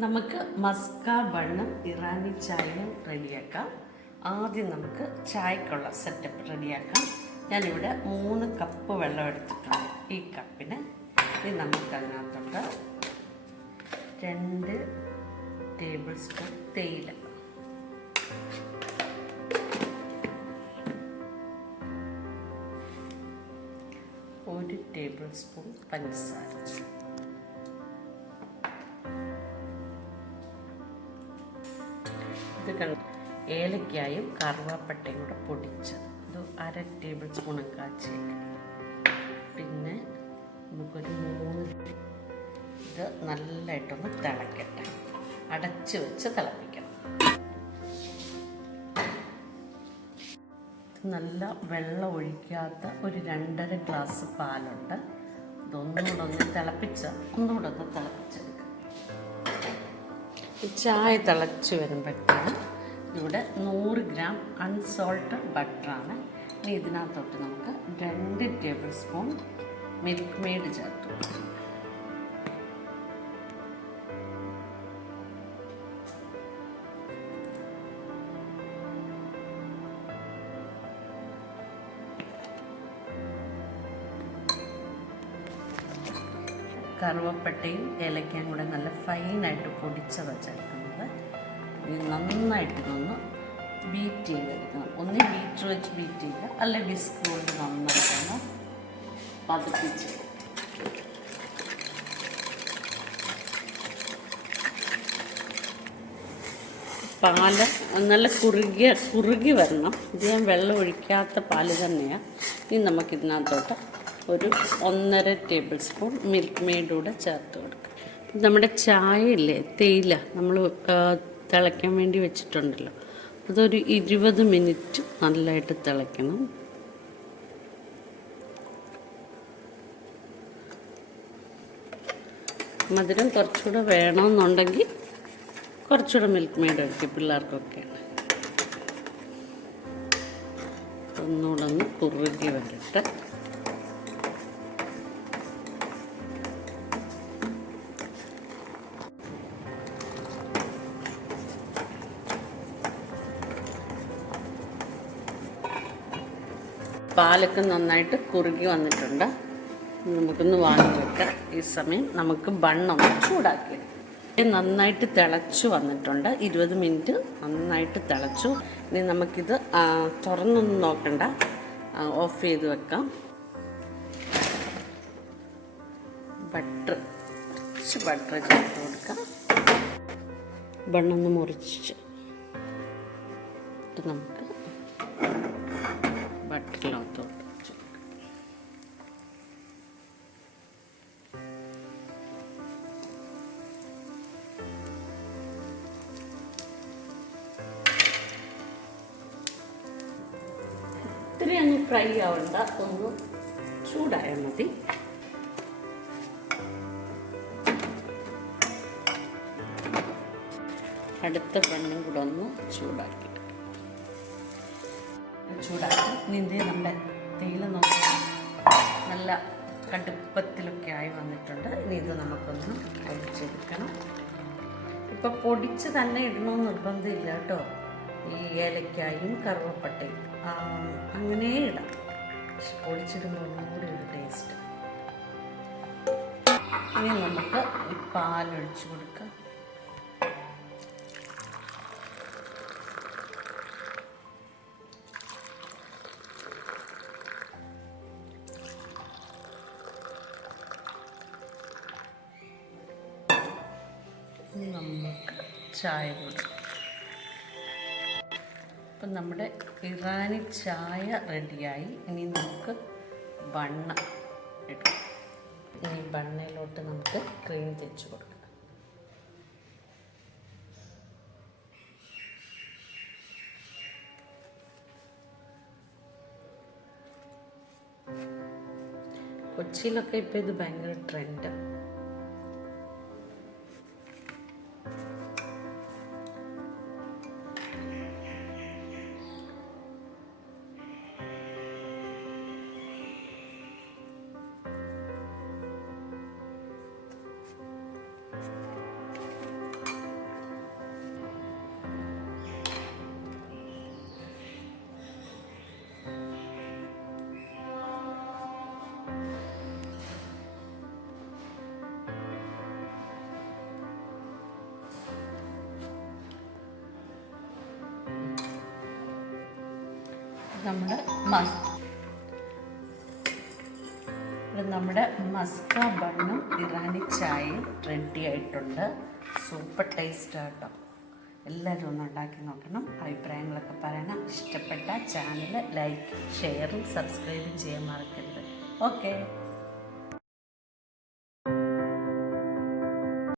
നമുക്ക് മസ്ക ബണ്ണും ഇറാനി ചായയും റെഡിയാക്കാം. ആദ്യം നമുക്ക് ചായക്കുള്ള സെറ്റപ്പ് റെഡിയാക്കാം. ഞാനിവിടെ 3 കപ്പ് വെള്ളം എടുത്തിട്ടുണ്ട്. ഈ കപ്പിന് ഇത് നമുക്ക് അതിനകത്തോട്ട് 2 ടേബിൾ സ്പൂൺ തേയില, 1 ടേബിൾ സ്പൂൺ പഞ്ചസാര, ഇത് ഏലക്കായും കറുവാപ്പട്ടയും കൂടെ പൊടിച്ചത്, ഇത് 1/2 ടേബിൾ സ്പൂൺ കാച്ചി. പിന്നെ നമുക്കൊരു 3 ഇത് നല്ലതായിട്ടൊന്ന് തിളക്കട്ടെ, അടച്ച് വെച്ച് തിളപ്പിക്കണം. നല്ല വെള്ളം ഒഴിക്കാത്ത ഒരു 2.5 ഗ്ലാസ് പാലുണ്ട്. ഇതൊന്നുകൂടെ ഒന്ന് തിളപ്പിച്ചെടുക്കാം. ചായ തിളച്ച് വരുമ്പോഴത്തേനും ഇവിടെ 100 ഗ്രാം അൺസോൾട്ടഡ് ബട്ടറാണ്. ഇനി ഇതിനകത്തോട്ട് നമുക്ക് 2 ടേബിൾ സ്പൂൺ മിൽക്ക് മെയ്ഡ് ചേർത്തു. കറുവപ്പട്ടയും ഏലക്കയും കൂടെ നല്ല ഫൈനായിട്ട് പൊടിച്ചതാണ് ചേർക്കുന്നത്. ഇത് നന്നായിട്ടൊന്ന് ബീറ്റ് ചെയ്തെടുക്കണം. ഒന്നി ബീറ്റർ വെച്ച് ബീറ്റ് ചെയ്യുക, അല്ലെ വിസ്ക് കൊണ്ട് നന്നായിട്ടൊന്ന് പതിപ്പിച്ച്. പാല് നല്ല കുറുകി വരണം. ഇത് ഞാൻ വെള്ളം ഒഴിക്കാത്ത പാല് തന്നെയാണ്. ഇനി നമുക്കിതിനകത്തോട്ട് ഒരു 1.5 ടേബിൾ സ്പൂൺ മിൽക്ക് മെയ്ഡ് കൂടെ ചേർത്ത് കൊടുക്കുക. നമ്മുടെ ചായ ഇല്ലേ, തേയില നമ്മൾ തിളയ്ക്കാൻ വേണ്ടി വെച്ചിട്ടുണ്ടല്ലോ, അതൊരു 20 മിനിറ്റ് നല്ലതായിട്ട് തിളയ്ക്കണം. മധുരം കുറച്ചുകൂടെ വേണമെന്നുണ്ടെങ്കിൽ കുറച്ചുകൂടെ മിൽക്ക് മെയ്ഡ് ഒഴിക്കും, പിള്ളേർക്കൊക്കെയാണ്. ഒന്നുകൂടെ ഒന്ന് കുറുകി വരട്ടെ. പാലൊക്കെ നന്നായിട്ട് കുറുകി വന്നിട്ടുണ്ട്. നമുക്കൊന്ന് വാങ്ങി വെക്കാം. ഈ സമയം നമുക്ക് ബണ്ണൊന്ന് ചൂടാക്കി. നന്നായിട്ട് തിളച്ചു വന്നിട്ടുണ്ട്. 20 മിനിറ്റ് നന്നായിട്ട് തിളച്ചു. ഇനി നമുക്കിത് തുറന്നൊന്നും നോക്കണ്ട, ഓഫ് ചെയ്ത് വെക്കാം. കുറച്ച് ബട്ടർ ചേർത്ത് കൊടുക്കാം. ബണ്ണൊന്ന് മുറിച്ച് നമുക്ക് ബട്ടറിലോട്ട് ഇത്തിരി അങ്ങ് ഫ്രൈ ആവണ്ട, ഒന്ന് ചൂടായാൽ മതി. അടുത്ത ബണ്ണും കൂടെ ഒന്ന് ചൂടാക്കി. ഇനി നമ്മുടെ തേയില നോക്കി നല്ല കടുപ്പത്തിലൊക്കെ ആയി വന്നിട്ടുണ്ട്. ഇനി ഇത് നമുക്കൊന്ന് പൊടിച്ചെടുക്കണം. ഇപ്പം പൊടിച്ച് തന്നെ ഇടണമെന്ന് നിർബന്ധമില്ല കേട്ടോ. ഈ ഏലക്കായും കറുവപ്പട്ടയും അങ്ങനെ ഇടാം, പക്ഷെ പൊടിച്ചിടുമ്പോൾ ഒന്നും കൂടി ഒരു ടേസ്റ്റ്. ഇനി നമുക്ക് ഈ പാലൊഴിച്ച് കൊടുക്കാം. നമുക്ക് ചായ കൊടുക്കാം. അപ്പം നമ്മുടെ ഇറാനി ചായ റെഡിയായി. ഇനി നമുക്ക് ബണ്ണ ഇടാം. ഈ ബണ്ണയിലോട്ട് നമുക്ക് ക്രീം തേച്ച് കൊടുക്കാം. കൊച്ചിയിലൊക്കെ ഇപ്പം ഇത് ഭയങ്കര ട്രെൻഡ്. നമ്മുടെ മസ്ക ബണ്ണും ഇറാനി ചായയും റെഡി ആയിട്ടുണ്ട്. സൂപ്പർ ടേസ്റ്റ് കേട്ടോ. എല്ലാവരും ഒന്ന് ഉണ്ടാക്കി നോക്കണം. അഭിപ്രായങ്ങളൊക്കെ പറയണം. ഇഷ്ടപ്പെട്ട ചാനൽ ലൈക്ക് ഷെയറും സബ്സ്ക്രൈബും ചെയ്യാൻ മറക്കരുത്. ഓക്കെ.